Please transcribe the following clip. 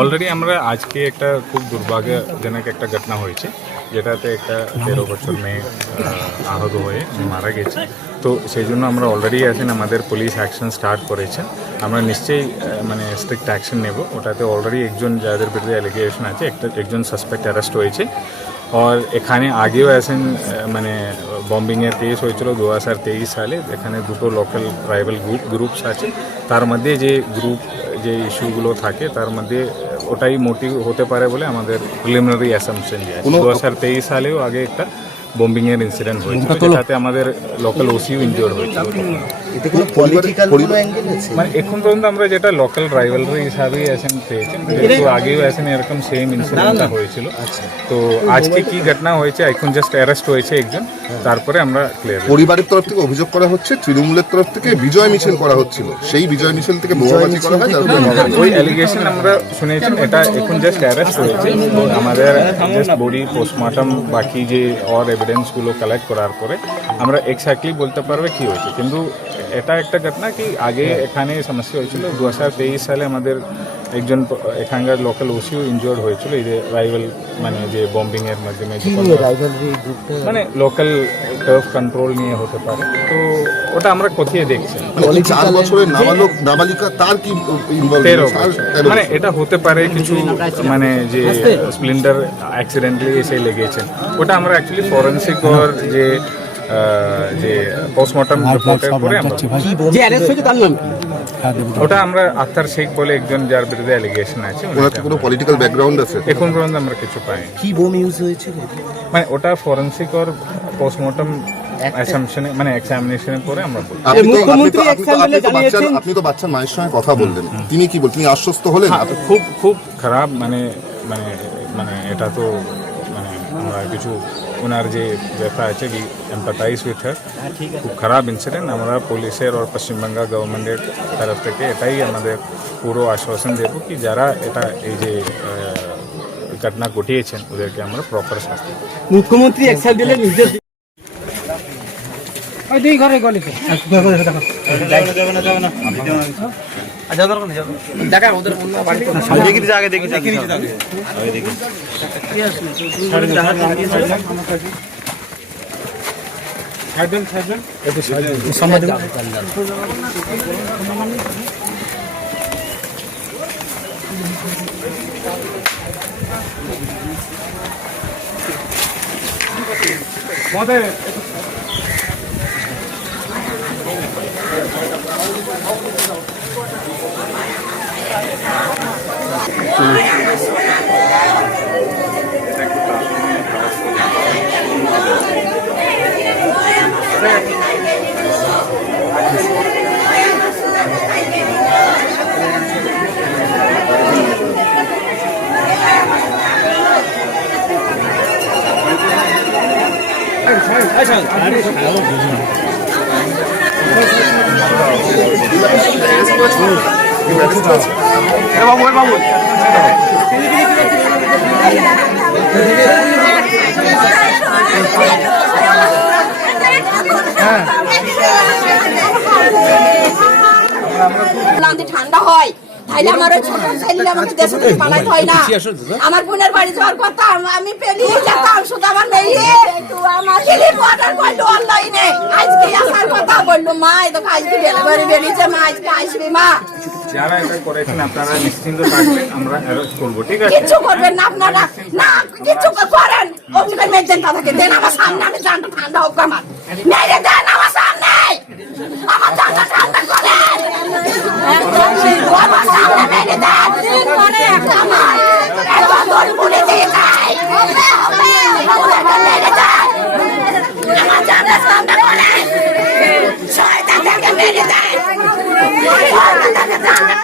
Already আমরা আজকে একটা খুব দুর্ভাগ্যজনক একটা ঘটনা হয়েছে, যেটাতে একটা 13 বছর মেয়ে আহত হয়ে মারা গেছে। তো সেই জন্য আমরা অলরেডি আমাদের পুলিশ অ্যাকশন স্টার্ট করেছেন। আমরা নিশ্চয়ই মানে স্ট্রিক্ট অ্যাকশন নেব। ওটাতে অলরেডি একজন যাদের বিরুদ্ধে অ্যালিগেশন আছে, একজন সাসপেক্ট অ্যারেস্ট হয়েছে। আর এখানে আগেও মানে বম্বিংয়ের কেস হয়েছিল 2023 সালে। এখানে দুটো লোকাল ট্রাইবাল গ্রুপস আছে, তার মধ্যে যে ইস্যুগুলো থাকে তার মধ্যে ওটাই মোটিভ হতে পারে বলে আমাদের প্রিলিমিনারি অ্যাসাম্পশন যে আছে। 2023 সালেও আগে একটা বম্বিংয়ের ইনসিডেন্ট হয়েছিল, যেটাতে আমাদের লোকাল ওসিও ইনজিওর্ড হয়েছিল। মানে এখন পর্যন্ত আমরা যেটা লোকাল রাইভালরি হিসাবেই পেয়েছেন, যেহেতু আগেও এরকম সেম ইনসিডেন্টটা হয়েছিল। তো আজকে কি ঘটনা হয়েছে, এখন জাস্ট অ্যারেস্ট হয়েছে একজন, তারপরে আমরা ক্লিয়ার। পরিবারের তরফ থেকে অভিযোগ করা হচ্ছে তৃণমূলের তরফ থেকে বিজয় মিছিল করা হচ্ছিল, সেই বিজয় মিছিল থেকে বোমাবাজি করা হয়। ওই অ্যালিগেশন আমরা শুনেছি, এটা এখন জাস্ট অ্যারেস্ট হয়েছে। তো আমাদের জাস্ট বডি পোস্টমর্টম বাকি যে অর এভিডেন্সগুলো কালেক্ট করার পরে আমরা এক্স্যাক্টলি বলতে পারবে কি হয়েছে। কিন্তু এটা একটা ঘটনা কি আগে এখানে সমস্যা হয়েছিল 2023 সালে আমাদের একজন এখানকার লোকাল ওসিও ইনজিওর্ড হয়েছিল এই যে রাইভাল মানে যে বম্বিংয়ের মাধ্যমে, মানে লোকাল টার্ফ কন্ট্রোল নিয়ে হতে পারে। তো ওটা আমরা কোথায় দেখছি 4 বছরের নাবালিকা, তার কি 13 মানে এটা হতে পারে কিছু মানে যে স্প্লিন্টার অ্যাক্সিডেন্টলি এসে লেগেছেন। ওটা আমরা অ্যাকচুয়ালি ফরেন্সিক ওর যে পোস্টমর্টম রিপোর্টের পরে ওটা আমরা আখতার শেখ বলে একজন যার বিরুদ্ধে অ্যালিগেশন আছে, ওনার কি কোনো পলিটিক্যাল ব্যাকগ্রাউন্ড আছে? এখন পর্যন্ত আমরা কিছু পাইনি। কি বোম ইউজ হয়েছিল? মানে ওটা ফরেন্সিক ওর পোস্টমর্টম অ্যাসাম্পশনে মানে এক্সামিনেশনের পরে আমরা বলবো। আপনি তো বাচ্চার মায়ের সঙ্গে কথা বললেন, তিনি কি বলতেন? তিনি আশ্বস্ত হলেন? খুব খুব খারাপ মানে মানে মানে এটা তো মানে আমরা কিছু ওনার যে ব্যথা আছে উই এম্পাথাইজ উইথ হার। খুব খারাপ ইনসিডেন্ট। আমরা পুলিশের আর পশ্চিমবঙ্গ গভর্নমেন্টের তরফ থেকে এটাই আমাদের পুরো আশ্বাসন দেব কি যারা এটা এই যে ঘটনা ঘটিয়েছেন ওদেরকে আমরা প্রপার শাস্তি। মুখ্যমন্ত্রী অ্যাকশন দিলে নির্দেশ ওই ঘরে গলিতে দেখা ওদের অন্য বাড়ি দেখি আগে দেখি ঠান্ডা হয় তাইলে আমার ছোট ছেলে আমাকে দেশে থেকে পালাই হয় না। আমার বোনের বাড়ি যাওয়ার কথা আমি পেলিয়ে যেতাম, শুধু আমার মেয়ে আমার ছেলের অর্ডার করলো অনলাইনে। আজকে আসার কথা বললো, মা এই তো আজকে ডেলিভারি বেরিয়েছে, মা আজকে আসবি। মা যারা এটা করেছেন আপনারা নিশ্চিন্ত থাকবেন, আমরা অ্যারেস্ট করব। ঠিক আছে, কিছু করবেন না আপনারা, না কিছু করেন ওখানে মেজেন তাদেরকে দেন আমার সামনে, আমি জানটা ঠান্ডা হোক আমার মেরে দেন আমার সামনে, আমার জানটা ঠান্ডা করেন আমার সামনে মেরে দেন আমার এত দড়ি বলে দিয়ে যায় মেরে দেন আমার জানটা ঠান্ডা করেন শয়তানদেরকে মেরে দেন শয়তানদেরকে ঠান্ডা